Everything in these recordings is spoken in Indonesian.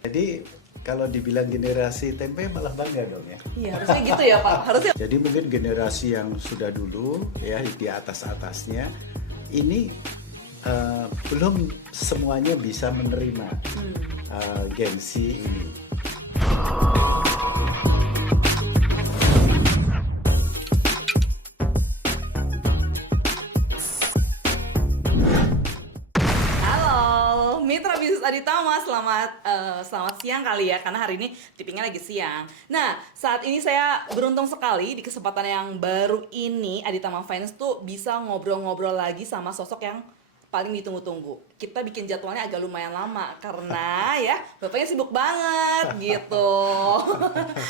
Jadi kalau dibilang generasi tempe malah bangga dong ya. Iya, harusnya gitu ya Pak. Harusnya. Jadi mungkin generasi yang sudah dulu ya di atasnya ini belum semuanya bisa menerima Gen Z ini. Halo, Mitra Bisnis Aditama, selamat siang kali ya, karena hari ini tipingnya lagi siang. Nah, saat ini saya beruntung sekali di kesempatan yang baru ini Aditama Finance tuh bisa ngobrol-ngobrol lagi sama sosok yang paling ditunggu-tunggu. Kita bikin jadwalnya agak lumayan lama karena ya bapaknya sibuk banget gitu.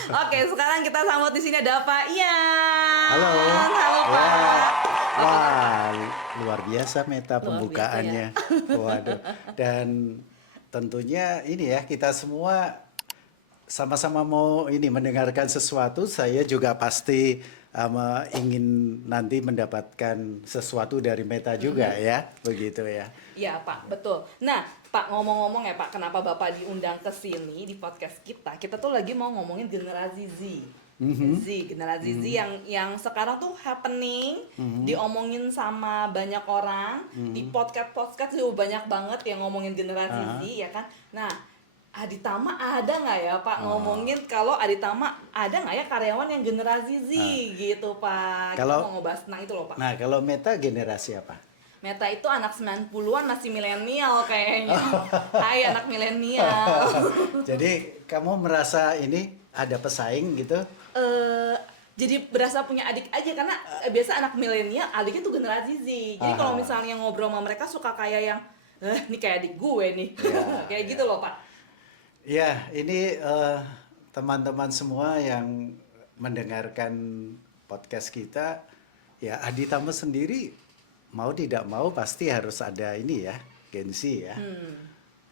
Oke, sekarang kita sambut di sini ada Pak Ian. Halo. Halo Ya. Pak. Wah, luar biasa Meta Luar pembukaannya. Waduh. Dan tentunya ini ya kita semua sama-sama mau ini mendengarkan sesuatu. Saya juga pasti ingin nanti mendapatkan sesuatu dari Meta juga ya, begitu ya. Iya Pak, betul. Nah Pak, ngomong-ngomong ya Pak, kenapa Bapak diundang ke sini di podcast kita? Kita tuh lagi mau ngomongin generasi Z. Generasi Z yang sekarang tuh happening, diomongin sama banyak orang, di podcast juga banyak banget yang ngomongin generasi Z ya kan. Nah, Aditama ada nggak ya Pak ngomongin kalau Aditama ada nggak ya karyawan yang generasi Z gitu Pak? Kita Kalau- mau ngebahas tentang itu loh Pak. Nah, kalau Meta generasi apa? Meta itu anak 90-an masih milenial kayaknya. Hai anak milenial. Jadi kamu merasa ini ada pesaing gitu? Jadi berasa punya adik aja karena biasa anak milenial adiknya tuh generasi Z. Jadi kalau misalnya ngobrol sama mereka suka kayak yang ini kayak adik gue nih. Ya, kayak gitu loh, Pak. Ya, ini teman-teman semua yang mendengarkan podcast kita, ya Aditama sendiri mau tidak mau pasti harus ada ini ya, Gen Z ya.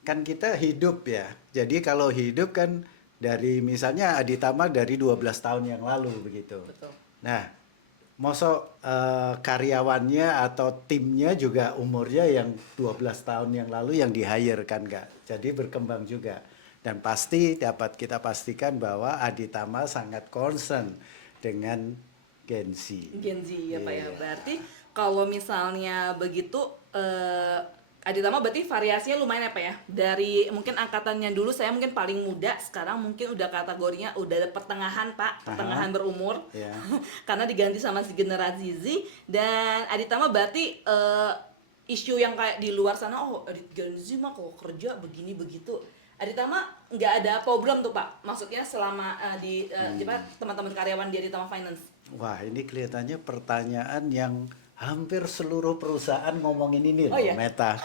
Kan kita hidup ya, jadi kalau hidup kan dari misalnya Aditama dari 12 tahun yang lalu begitu. Betul. Nah, mosok karyawannya atau timnya juga umurnya yang 12 tahun yang lalu yang di-hire kan nggak. Jadi berkembang juga. Dan pasti dapat kita pastikan bahwa Aditama sangat concern dengan Gen Z. Gen Z ya Pak ya. Iya. Berarti kalau misalnya begitu Aditama berarti variasinya lumayan ya Pak ya. Dari mungkin angkatannya dulu saya mungkin paling muda, sekarang mungkin udah kategorinya udah pertengahan Pak, pertengahan berumur. Ya. Karena diganti sama si generasi Z. Dan Aditama berarti isu yang kayak di luar sana, Gen Z mah kalau kerja begini begitu. Aditama nggak ada problem tuh Pak, maksudnya selama teman-teman karyawan di Aditama Finance. Wah, ini kelihatannya pertanyaan yang hampir seluruh perusahaan ngomongin ini loh, iya? Meta.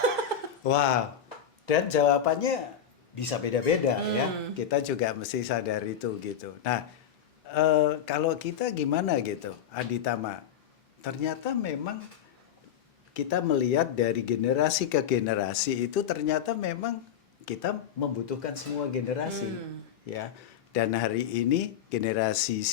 Wah, dan jawabannya bisa beda-beda ya. Kita juga mesti sadar itu gitu. Nah, kalau kita gimana gitu, Aditama? Ternyata memang kita melihat dari generasi ke generasi itu ternyata memang kita membutuhkan semua generasi ya. Dan hari ini generasi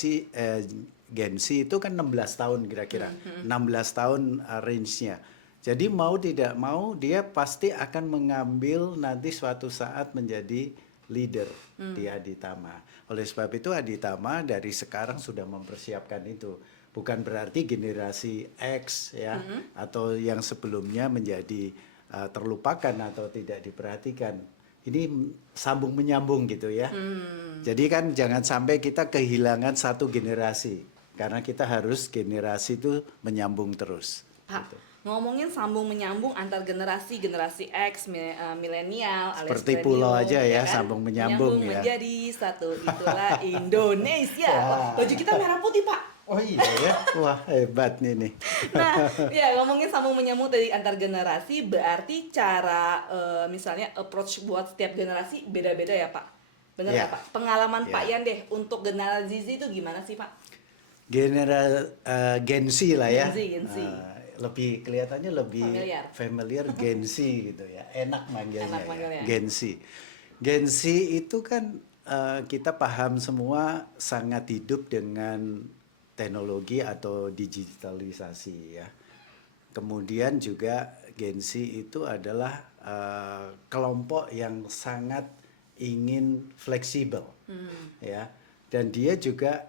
Gen Z itu kan 16 tahun kira-kira. 16 tahun range-nya. Jadi mau tidak mau dia pasti akan mengambil nanti suatu saat menjadi leader di Aditama. Oleh sebab itu Aditama dari sekarang sudah mempersiapkan itu. Bukan berarti generasi X ya atau yang sebelumnya menjadi terlupakan atau tidak diperhatikan. Ini sambung menyambung gitu ya. Jadi kan jangan sampai kita kehilangan satu generasi karena kita harus generasi itu menyambung terus. Pak, Gitu. ngomongin sambung menyambung antar generasi X, milenial, alias Seperti millennial, pulau aja ya, kan? sambung menyambung ya. menjadi satu, itulah Indonesia. Wah. Baju kita merah putih Pak. Oh iya ya, wah hebat nih. Nah, ya ngomongin sambung menyambung dari antar generasi, berarti cara misalnya approach buat setiap generasi beda-beda ya Pak. Bener Ya. ya Pak? Pengalaman Ya. Pak Ian deh untuk generasi Z itu gimana sih Pak? Gen Z lah ya. Gen Z. Lebih kelihatannya lebih Familiar. Gen Z gitu ya. Enak manggilnya. Enak manggilnya. Gen Z. Gen Z itu kan kita paham semua sangat hidup dengan teknologi atau digitalisasi ya. Kemudian juga Gen Z itu adalah kelompok yang sangat ingin fleksibel, ya. Dan dia juga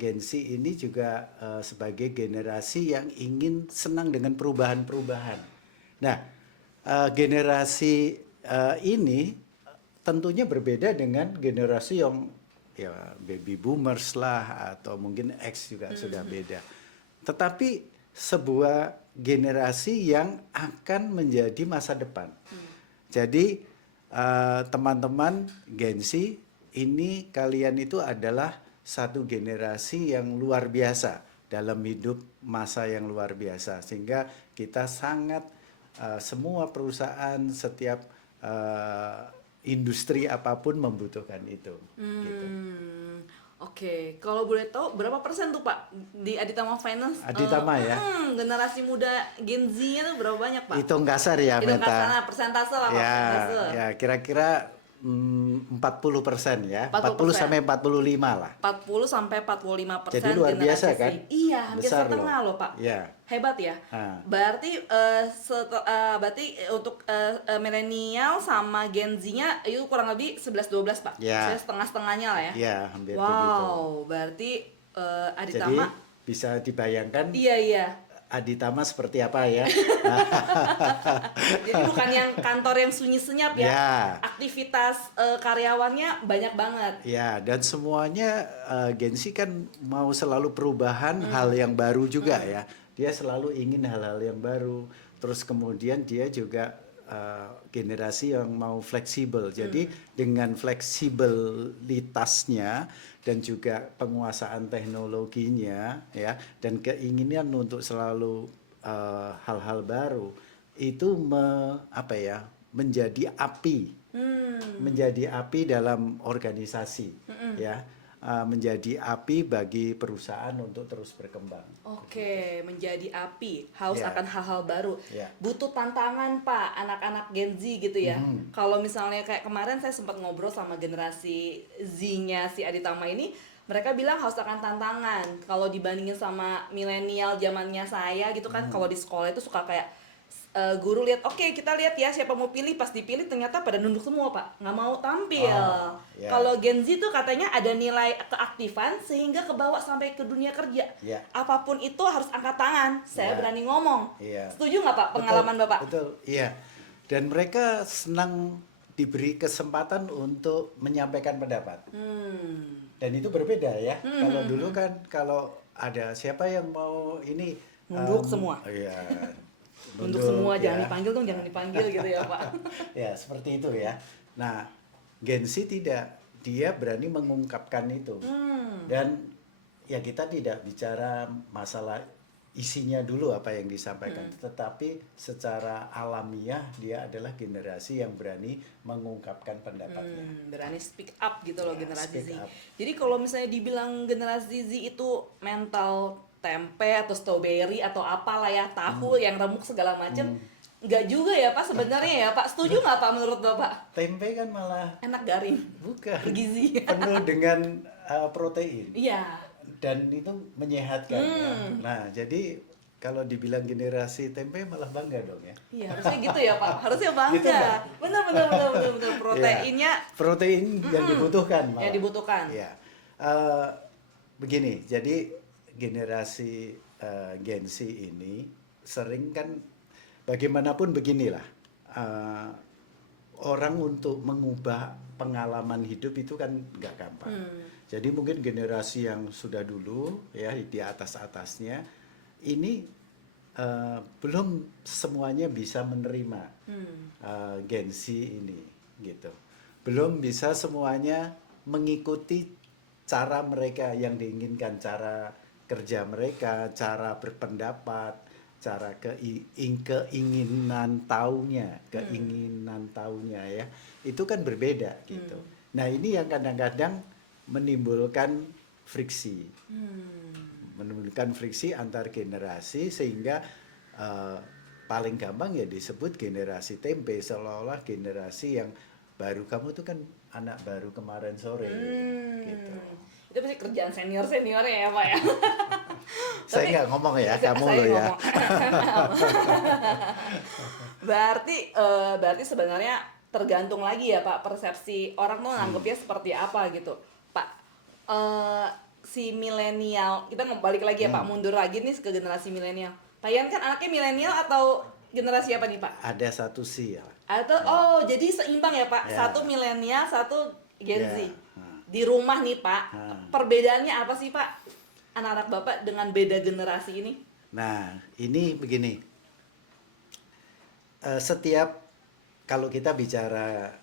Gen Z ini juga sebagai generasi yang ingin senang dengan perubahan-perubahan. Nah, generasi ini tentunya berbeda dengan generasi yang ya baby boomers lah atau mungkin X juga sudah beda. Tetapi sebuah generasi yang akan menjadi masa depan. Jadi teman-teman Gen Z ini kalian itu adalah satu generasi yang luar biasa dalam hidup masa yang luar biasa sehingga kita sangat semua perusahaan setiap industri apapun membutuhkan itu. Gitu. Oke, kalau boleh tahu berapa persen tuh Pak di Aditama Finance? Aditama ya. Generasi muda Gen Z-nya tuh berapa banyak Pak? Hitung kasar ya, Hitung Meta. kasar, persentase lah Pak, persentase. Ya, kira-kira 40% ya, 40 40%. sampai 45 lah. 40 sampai 45% Jadi luar biasa kan? Iya, hampir Besar setengah loh Pak. Ya. Hebat ya. Berarti untuk milenial sama Gen Z-nya itu kurang lebih 11-12 Pak. Ya. Saya setengah-setengahnya lah ya. Iya, hampir begitu. Wow, berarti Jadi Aditama. bisa dibayangkan Iya. Aditama seperti apa ya? Jadi bukan yang kantor yang sunyi senyap ya. Ya. Aktivitas karyawannya banyak banget. Ya, dan semuanya Gen Z kan mau selalu perubahan, hal yang baru juga ya. Dia selalu ingin hal-hal yang baru. Terus kemudian dia juga generasi yang mau fleksibel. Jadi dengan fleksibilitasnya dan juga penguasaan teknologinya ya dan keinginan untuk selalu hal-hal baru itu menjadi api. Menjadi api dalam organisasi ya. Menjadi api bagi perusahaan untuk terus berkembang. Oke, menjadi api, haus Ya. akan hal-hal baru. Ya. Butuh tantangan Pak, anak-anak Gen Z gitu ya. Kalau misalnya kayak kemarin saya sempat ngobrol sama generasi Z-nya si Aditama ini, mereka bilang haus akan tantangan. Kalau dibandingin sama milenial zamannya saya gitu kan, kalau di sekolah itu suka kayak guru lihat, oke, kita lihat ya siapa mau pilih, pas dipilih ternyata pada nunduk semua Pak, nggak mau tampil. Ya. Kalau Gen Z tuh katanya ada nilai keaktifan sehingga kebawa sampai ke dunia kerja. Ya. Apapun itu harus angkat tangan, saya Ya. berani ngomong. Iya. Setuju nggak Pak pengalaman Betul, Bapak? Betul, iya. Dan mereka senang diberi kesempatan untuk menyampaikan pendapat. Dan itu berbeda ya. Kalau dulu kan kalau ada siapa yang mau ini Nunduk semua. Iya. Untuk semua ya. jangan dipanggil dong, jangan dipanggil gitu ya Pak. Ya, seperti itu ya. Nah, Gen Z tidak, dia berani mengungkapkan itu. Dan ya kita tidak bicara masalah isinya dulu apa yang disampaikan, tetapi secara alamiah dia adalah generasi yang berani mengungkapkan pendapatnya. Berani speak up gitu loh Ya, generasi speak Z. up. Jadi kalau misalnya dibilang generasi Z itu mental tempe atau strawberry atau apalah ya, tahu yang remuk segala macam, nggak juga ya Pak sebenarnya ya Pak. Setuju nggak Pak menurut Bapak? Tempe kan malah Enak garing, bukan bergizi. penuh dengan protein Iya. dan itu menyehatkan ya. Nah, jadi kalau dibilang generasi tempe malah bangga dong ya. Iya, harusnya gitu ya Pak. Harusnya bangga. Gitu, Mbak. Benar proteinnya Ya, protein yang dibutuhkan malah. yang dibutuhkan. Ya. Begini, jadi generasi Gen Z ini sering kan bagaimanapun beginilah. Orang untuk mengubah pengalaman hidup itu kan nggak gampang. Jadi mungkin generasi yang sudah dulu ya di atas-atasnya ini belum semuanya bisa menerima Gen Z ini gitu. Belum bisa semuanya mengikuti cara mereka yang diinginkan, cara kerja mereka, cara berpendapat, cara keinginan taunya ya, itu kan berbeda gitu. Nah ini yang kadang-kadang menimbulkan friksi, antar generasi sehingga paling gampang ya disebut generasi tempe, seolah-olah generasi yang baru. Kamu tuh kan anak baru kemarin sore gitu. Itu pasti kerjaan seniornya ya Pak ya. Saya nggak ngomong ya, kamu saya loh ya. ngomong. Berarti sebenarnya tergantung lagi ya Pak, persepsi orang tuh nanggepnya seperti apa gitu. Pak, si milenial, kita balik lagi ya Pak, mundur lagi nih ke generasi milenial. Pak Ian kan anaknya milenial atau generasi apa nih Pak? Ada satu sih ya. Atau oh jadi seimbang ya Pak, Ya. satu milenial, satu Gen Z. Ya. Di rumah nih Pak, Hmm. perbedaannya apa sih Pak? Anak-anak Bapak dengan beda generasi ini? Nah, ini begini. Setiap kalau kita bicara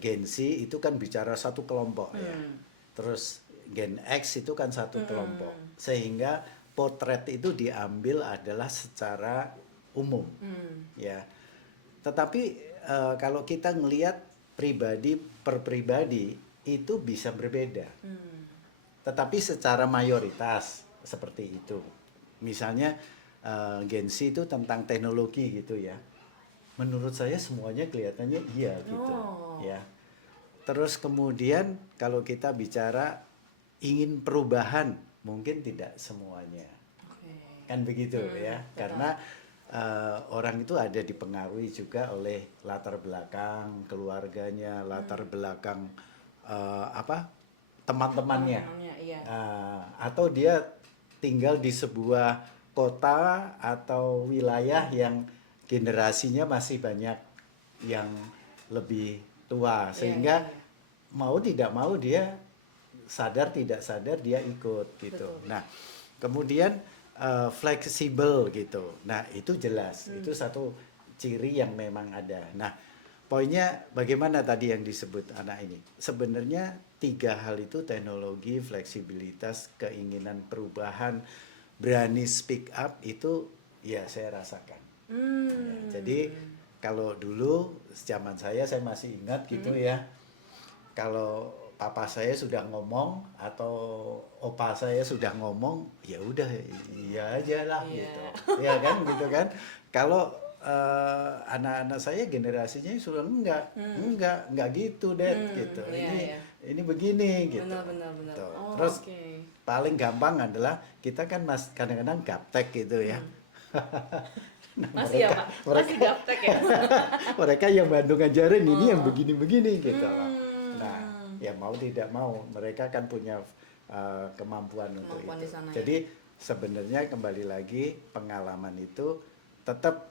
Gen Z itu kan bicara satu kelompok ya. Terus Gen X itu kan satu kelompok. Sehingga potret itu diambil adalah secara umum. Ya. Tetapi kalau kita ngelihat pribadi per pribadi itu bisa berbeda. Tetapi secara mayoritas seperti itu. Misalnya Gen Z itu tentang teknologi gitu ya. Menurut saya semuanya kelihatannya iya gitu. Ya. Terus kemudian kalau kita bicara ingin perubahan, mungkin tidak semuanya. Kan begitu ya. Karena orang itu ada dipengaruhi juga oleh latar belakang keluarganya, latar belakang teman-temannya. Iya. Atau dia tinggal di sebuah kota atau wilayah yang generasinya masih banyak yang lebih tua, sehingga mau tidak mau dia sadar tidak sadar dia ikut gitu. Nah, kemudian fleksibel gitu. Nah, itu jelas. Itu satu ciri yang memang ada. Nah, poinnya bagaimana tadi yang disebut anak ini? Sebenarnya 3 hal itu, teknologi, fleksibilitas, keinginan perubahan, berani speak up, itu ya saya rasakan. Ya, jadi kalau dulu zaman saya masih ingat gitu ya. Kalau papa saya sudah ngomong atau opa saya sudah ngomong, ya udah iya aja lah gitu. Ya kan gitu kan. Kalau anak-anak saya generasinya sudah enggak gitu Dad gitu. Ini begini gitu. Benar. Tuh. Oh, Terus oke. paling gampang adalah kita kan kadang-kadang gaptek gitu ya. Nah, Masih ya Pak? Masih gaptek ya? mereka yang bantu ngajarin ini yang begini-begini gitu loh. Nah, ya mau tidak mau mereka kan punya kemampuan untuk Kemampuan itu. di sana, ya. Jadi sebenarnya kembali lagi pengalaman itu tetap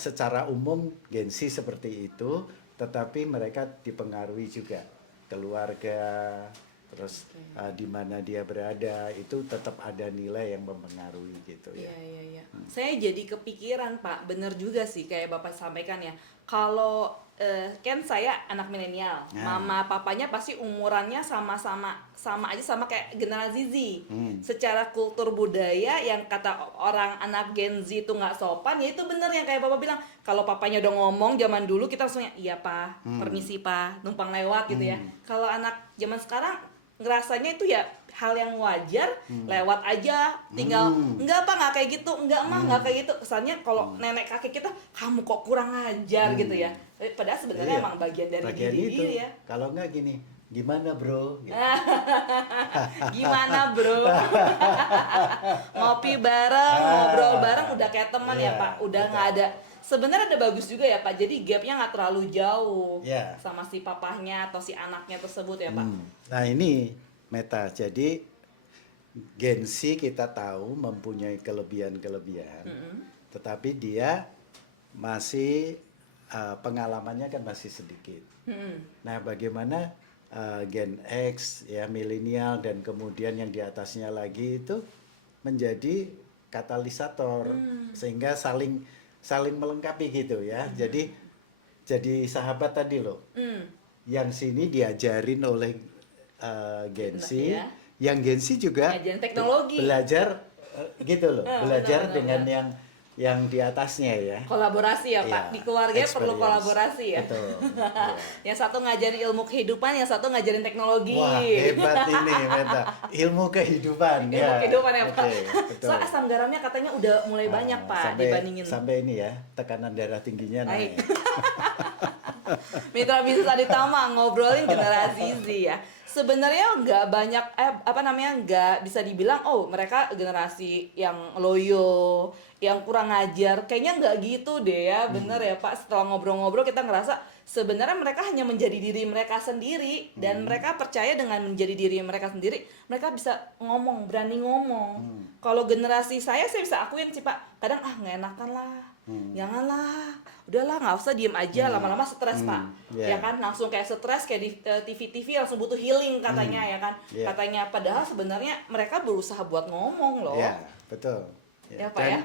secara umum Gen Z seperti itu, tetapi mereka dipengaruhi juga keluarga, terus di mana dia berada itu tetap ada nilai yang mempengaruhi gitu ya. Iya. Saya jadi kepikiran Pak, bener juga sih kayak Bapak sampaikan ya. Kalau kan saya anak milenial, mama papanya pasti umurannya sama aja sama kayak generasi Z. Secara kultur budaya yang kata orang anak Gen Z itu nggak sopan, ya itu bener yang kayak Bapak bilang. Kalau papanya udah ngomong zaman dulu kita langsungnya iya Pak, permisi Pak, numpang lewat gitu ya. Kalau anak zaman sekarang ngerasanya itu ya hal yang wajar, lewat aja, tinggal enggak Pak, nggak kayak gitu, enggak mah nggak kayak gitu. Kesannya kalau nenek kakek kita, kamu kok kurang ajar gitu ya. Padahal sebenarnya emang bagian dari diri itu. ya. Kalau enggak gini, gimana bro? Gitu. Gimana bro? Ngopi bareng, ngobrol bareng, udah kayak teman ya Pak, udah nggak ada. Sebenarnya ada bagus juga ya Pak, jadi gapnya nggak terlalu jauh sama si papahnya atau si anaknya tersebut ya Pak. Nah ini Meta, jadi Gen Z kita tahu mempunyai kelebihan-kelebihan, tetapi dia masih pengalamannya kan masih sedikit. Nah bagaimana Gen X ya milenial dan kemudian yang di atasnya lagi itu menjadi katalisator sehingga saling melengkapi gitu ya. Jadi sahabat tadi loh. Yang sini diajarin oleh Gen Z, yang Gen Z juga teknologi. Belajar gitu loh, belajar benar, dengan yang di atasnya ya. Kolaborasi ya Pak, di keluarga perlu kolaborasi ya. Betul. Yang satu ngajarin ilmu kehidupan, yang satu ngajarin teknologi. Wah hebat ini Meta, ilmu kehidupan Ilmu ya. kehidupan ya Pak. Betul. Soal asam garamnya katanya udah mulai banyak Pak dibandingin. Sampai ini ya, tekanan darah tingginya naik. Mitra bisnis Aditama ngobrolin generasi Z ya. Sebenarnya nggak banyak nggak bisa dibilang oh mereka generasi yang loyo, yang kurang ngajar. Kayaknya nggak gitu deh ya, bener ya Pak. Setelah ngobrol-ngobrol kita ngerasa sebenarnya mereka hanya menjadi diri mereka sendiri dan mereka percaya dengan menjadi diri mereka sendiri, mereka bisa ngomong, berani ngomong. Kalau generasi saya bisa akuin sih Pak, kadang nggak enakan lah. Janganlah, udahlah nggak usah diem aja, lama-lama stres Pak, ya kan langsung kayak stres kayak di TV langsung butuh healing katanya ya kan, katanya padahal sebenarnya mereka berusaha buat ngomong loh. Ya, betul. Ya, Pak, Dan ya?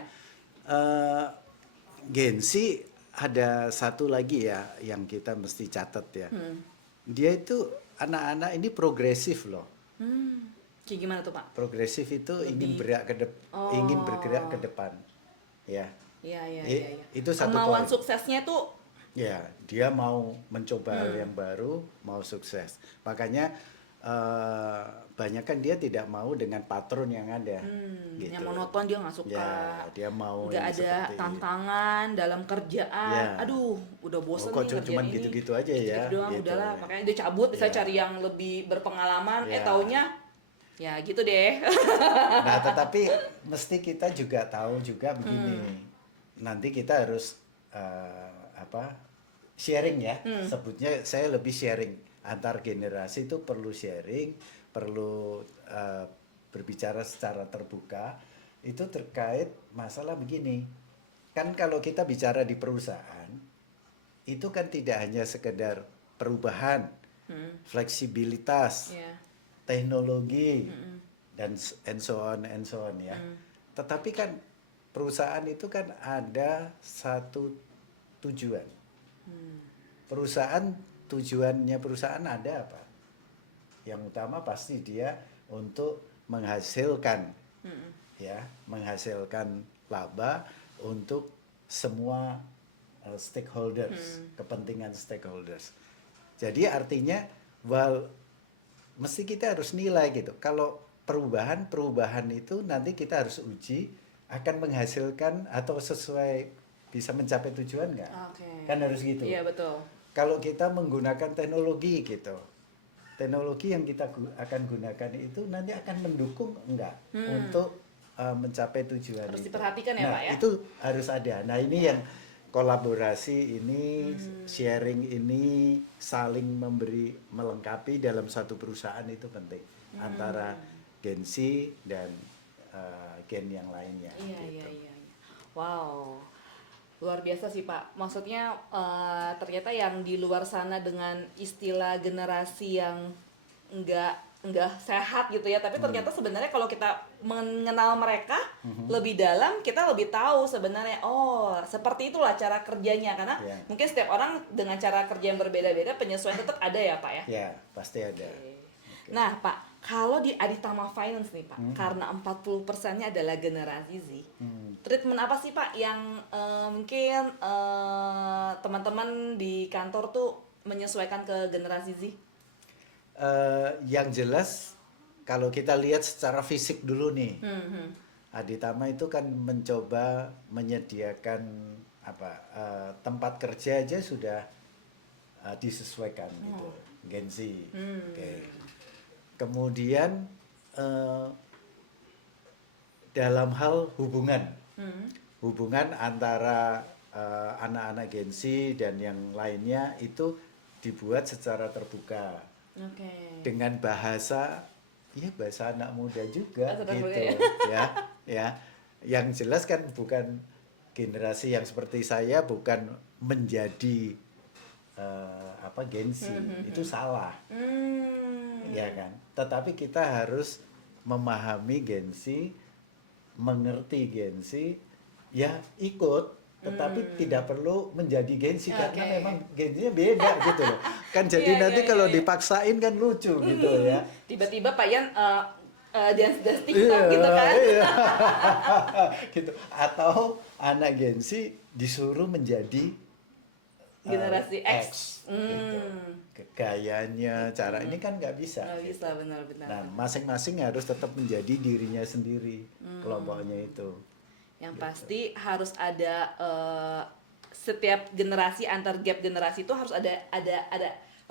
Gen Z ada satu lagi ya yang kita mesti catat ya. Dia itu anak-anak ini progresif loh. Kayak gimana tuh Pak? Progresif itu ingin bergerak ke depan. Ya. Iya. Itu satu kemauan poin. suksesnya tuh Ya, dia mau mencoba hal yang baru, mau sukses. Makanya banyak kan dia tidak mau dengan patron yang ada. Gitu. yang monoton dia nggak suka. Ya, dia mau nggak yang ada seperti tantangan dalam kerjaan. Ya. Aduh, udah bosen kok nih cuman ngerjain ini. gitu-gitu aja ya, Gitu-gitu doang, gitu udahlah. ya. Makanya dia cabut, bisa Ya. cari yang lebih berpengalaman. Ya. Taunya ya gitu deh. Nah, tetapi mesti kita juga tahu juga begini. Nanti kita harus sharing ya. Sebutnya saya lebih sharing antar generasi itu perlu sharing, perlu berbicara secara terbuka. Itu terkait masalah begini. Kan kalau kita bicara di perusahaan, itu kan tidak hanya sekedar perubahan, fleksibilitas, Iya. teknologi dan and so on ya. Tetapi kan perusahaan itu kan ada satu tujuan. Tujuannya perusahaan ada apa? Yang utama pasti dia untuk menghasilkan menghasilkan laba untuk semua stakeholders, kepentingan stakeholders. Jadi artinya mesti kita harus nilai gitu. Kalau perubahan itu nanti kita harus uji akan menghasilkan atau sesuai bisa mencapai tujuan nggak? Kan harus gitu. Iya betul. Kalau kita menggunakan teknologi gitu, teknologi yang kita akan gunakan itu nanti akan mendukung enggak untuk mencapai tujuan Harus itu. diperhatikan ya, Nah, Pak, ya? itu harus ada. Nah, ini yang kolaborasi ini, sharing ini, saling memberi, melengkapi dalam satu perusahaan itu penting. Antara Gen Z dan gen yang lainnya. Iya. Wow. Luar biasa sih Pak. Maksudnya ternyata yang di luar sana dengan istilah generasi yang enggak sehat gitu ya, tapi ternyata sebenarnya kalau kita mengenal mereka lebih dalam, kita lebih tahu sebenarnya oh seperti itulah cara kerjanya, karena mungkin setiap orang dengan cara kerja yang berbeda-beda, penyesuaian tetap ada ya Pak ya. Ya, pasti ada. Nah Pak, kalau di Aditama Finance nih Pak, karena 40%-nya adalah generasi Z, treatment apa sih Pak yang mungkin teman-teman di kantor tuh menyesuaikan ke generasi Z? Yang jelas kalau kita lihat secara fisik dulu nih, Aditama itu kan mencoba menyediakan tempat kerja aja sudah disesuaikan gitu, Gen Z. Okay. Kemudian dalam hal hubungan antara anak-anak Gen Z dan yang lainnya itu dibuat secara terbuka. Dengan bahasa anak muda juga gitu ya. Yang jelas kan bukan generasi yang seperti saya, bukan menjadi Gen Z, itu salah. Ya kan. Tetapi kita harus memahami Gen Z, mengerti Gen Z, ya ikut, tetapi tidak perlu menjadi Gen Z karena memang Gen Z-nya beda gitu loh. Kan jadi nanti kalau dipaksain kan lucu gitu ya. Tiba-tiba Pak Yan dance TikTok gitu kan. Gitu. Atau anak Gen Z disuruh menjadi generasi X. Gitu. Gayanya, cara ini kan nggak bisa. Nggak bisa, benar-benar. Nah, masing-masing harus tetap menjadi dirinya sendiri, kelompoknya itu. Yang pasti harus ada setiap generasi, antar gap generasi itu harus ada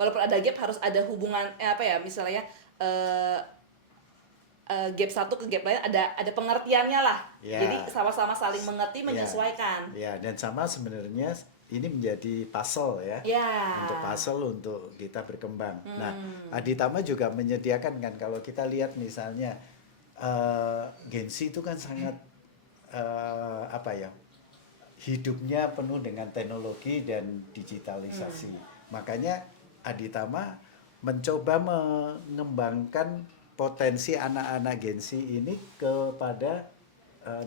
walaupun ada gap harus ada hubungan misalnya gap satu ke gap lain ada pengertiannya lah. Ya. Jadi sama-sama saling mengerti, menyesuaikan. Ya, dan sama sebenarnya ini menjadi puzzle ya. Ya. Untuk puzzle untuk kita berkembang. Nah, Aditama juga menyediakan kan kalau kita lihat misalnya Gen Z itu kan sangat hidupnya penuh dengan teknologi dan digitalisasi. Makanya Aditama mencoba mengembangkan potensi anak-anak Gen Z ini kepada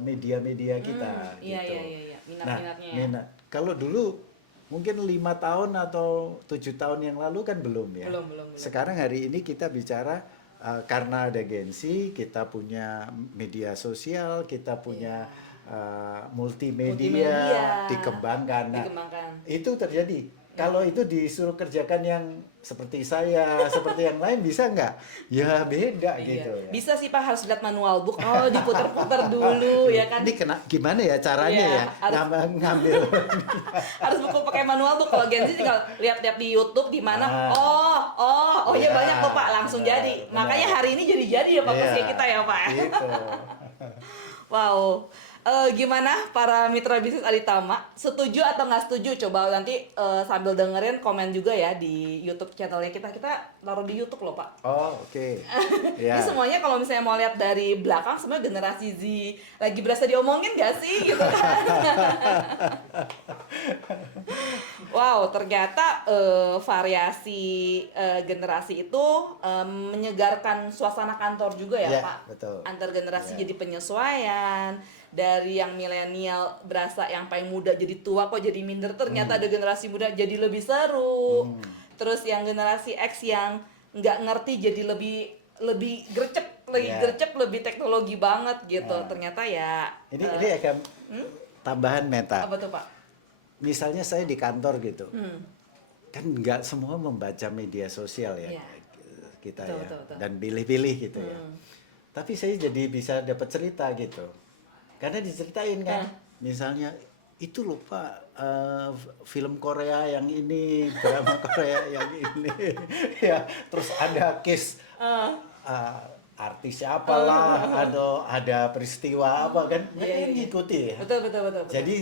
media-media kita Iya, gitu. iya. Minat-minatnya ya. Minat. Kalau dulu mungkin 5 tahun atau 7 tahun yang lalu kan belum ya. Belum. Sekarang hari ini kita bicara karena ada Gen Z, kita punya media sosial, kita punya multimedia dikembangkan. Nah, itu terjadi. Kalau itu disuruh kerjakan yang seperti saya, seperti yang lain bisa nggak? Ya beda gitu ya. Bisa sih Pak, harus lihat manual book. Oh, diputar-putar dulu ya kan. Ini gimana ya caranya ngambil. Harus buku pakai manual book. Kalau Gen Z tinggal lihat-lihat di YouTube di mana. Ya banyak kok Pak, langsung jadi. Makanya hari ini jadi ya Pak kita ya Pak. Gitu. Wow. Gimana para mitra bisnis Aditama? Setuju atau nggak setuju? Coba nanti sambil dengerin komen juga ya di YouTube channelnya kita. Kita taruh di YouTube loh Pak. Oh oke. Ini semuanya kalau misalnya mau lihat dari belakang, semuanya generasi Z lagi berasa diomongin nggak sih gitu kan? Wow, ternyata variasi generasi itu menyegarkan suasana kantor juga ya Pak. Betul. Antar generasi jadi penyesuaian. Dari yang milenial berasa yang paling muda jadi tua kok jadi minder, ternyata ada generasi muda jadi lebih seru. Terus yang generasi X yang nggak ngerti jadi lebih gercep, lebih teknologi banget gitu. Ternyata ya ini akan tambahan Meta. apa tuh Pak? Misalnya saya di kantor gitu. Kan nggak semua membaca media sosial ya. Kita betul. Dan pilih-pilih gitu ya. Tapi saya jadi bisa dapat cerita gitu. Karena diceritain kan, misalnya itu loh Pak, film Korea yang ini, drama Korea yang ini, ya terus ada case artis apalah, atau ada peristiwa apa kan, mereka ngikuti ya. Betul. Jadi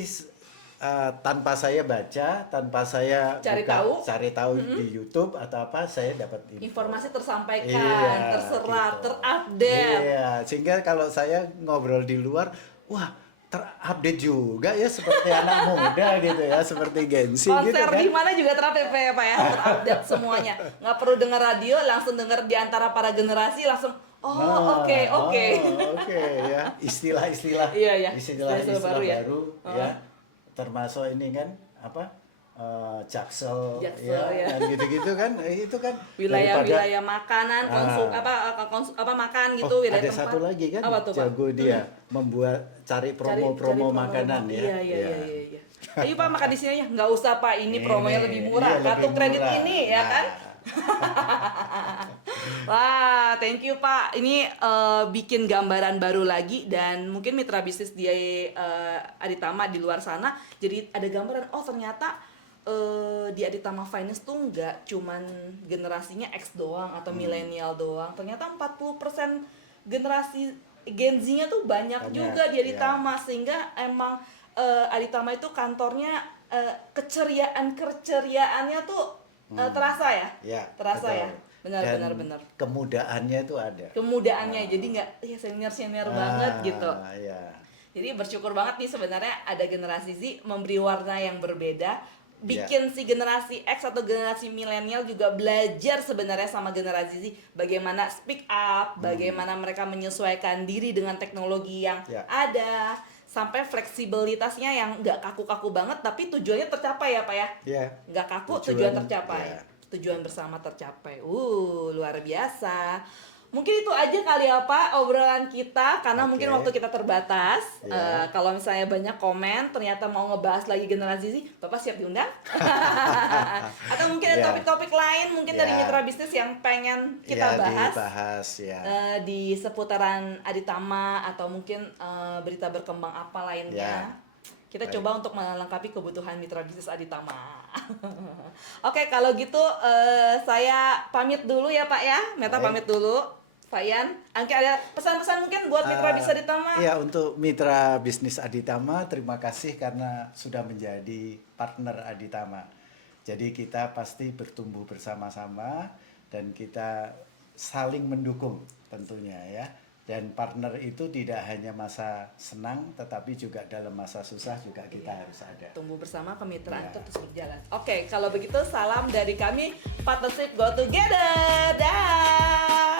tanpa saya baca, tanpa saya cari tahu di YouTube atau apa, saya dapat informasi tersampaikan, terserap, gitu. Terupdate. Iya, sehingga kalau saya ngobrol di luar, wah terupdate juga ya seperti anak muda gitu ya, seperti Gen Z gitu kan. Konser di mana juga terupdate ya Pak ya, terupdate semuanya. Nggak perlu dengar radio, langsung dengar di antara para generasi langsung. Oke ya, istilah-istilah baru ya. Termasuk ini kan Jaksel ya, dan gitu-gitu kan, itu kan wilayah makanan, makan gitu, wilayah ada tempat. satu lagi kan apa tuh, jago dia cari promo makanan ya. Iya. Ayo Pak makan di sini ya, nggak usah Pak, ini promonya lebih murah, kartu kredit ini ya kan. Wah, thank you Pak. Ini bikin gambaran baru lagi, dan mungkin mitra bisnis di Aditama di luar sana jadi ada gambaran, ternyata di Aditama Finance tuh nggak cuman generasinya X doang atau milenial doang. Ternyata 40% generasi Gen Z-nya tuh banyak juga di Aditama, sehingga emang Aditama itu kantornya keceriaannya tuh terasa ya? Terasa betul. Ya. Benar. Kemudaannya itu ada. Jadi nggak senior banget gitu. Ya. Jadi bersyukur banget nih sebenarnya ada generasi Z memberi warna yang berbeda, bikin si generasi X atau generasi milenial juga belajar sebenarnya sama generasi Z bagaimana speak up, bagaimana mereka menyesuaikan diri dengan teknologi yang ada, sampai fleksibilitasnya yang nggak kaku-kaku banget tapi tujuannya tercapai ya Pak ya. Nggak kaku, tujuan tercapai. Tujuan bersama tercapai. Luar biasa. Mungkin itu aja kali ya Pak obrolan kita, karena mungkin waktu kita terbatas. Kalau misalnya banyak komen ternyata mau ngebahas lagi generasi Z, Bapak siap diundang? Atau mungkin ada topik-topik lain mungkin dari mitra bisnis yang pengen kita bahas di seputaran Aditama, atau mungkin berita berkembang apa lainnya. Kita Baik. coba untuk melengkapi kebutuhan mitra bisnis Aditama. Oke, kalau gitu saya pamit dulu ya Pak ya. Meta Baik. pamit dulu. Pak Yan, Angki ada pesan-pesan mungkin buat mitra bisnis Aditama? Ya, untuk mitra bisnis Aditama, terima kasih karena sudah menjadi partner Aditama. Jadi kita pasti bertumbuh bersama-sama dan kita saling mendukung tentunya ya. Dan partner itu tidak hanya masa senang, tetapi juga dalam masa susah juga kita harus ada. Tumbuh bersama, kemitraan Ya. itu terus berjalan. Oke, kalau begitu salam dari kami, Partnership Go Together. Dah.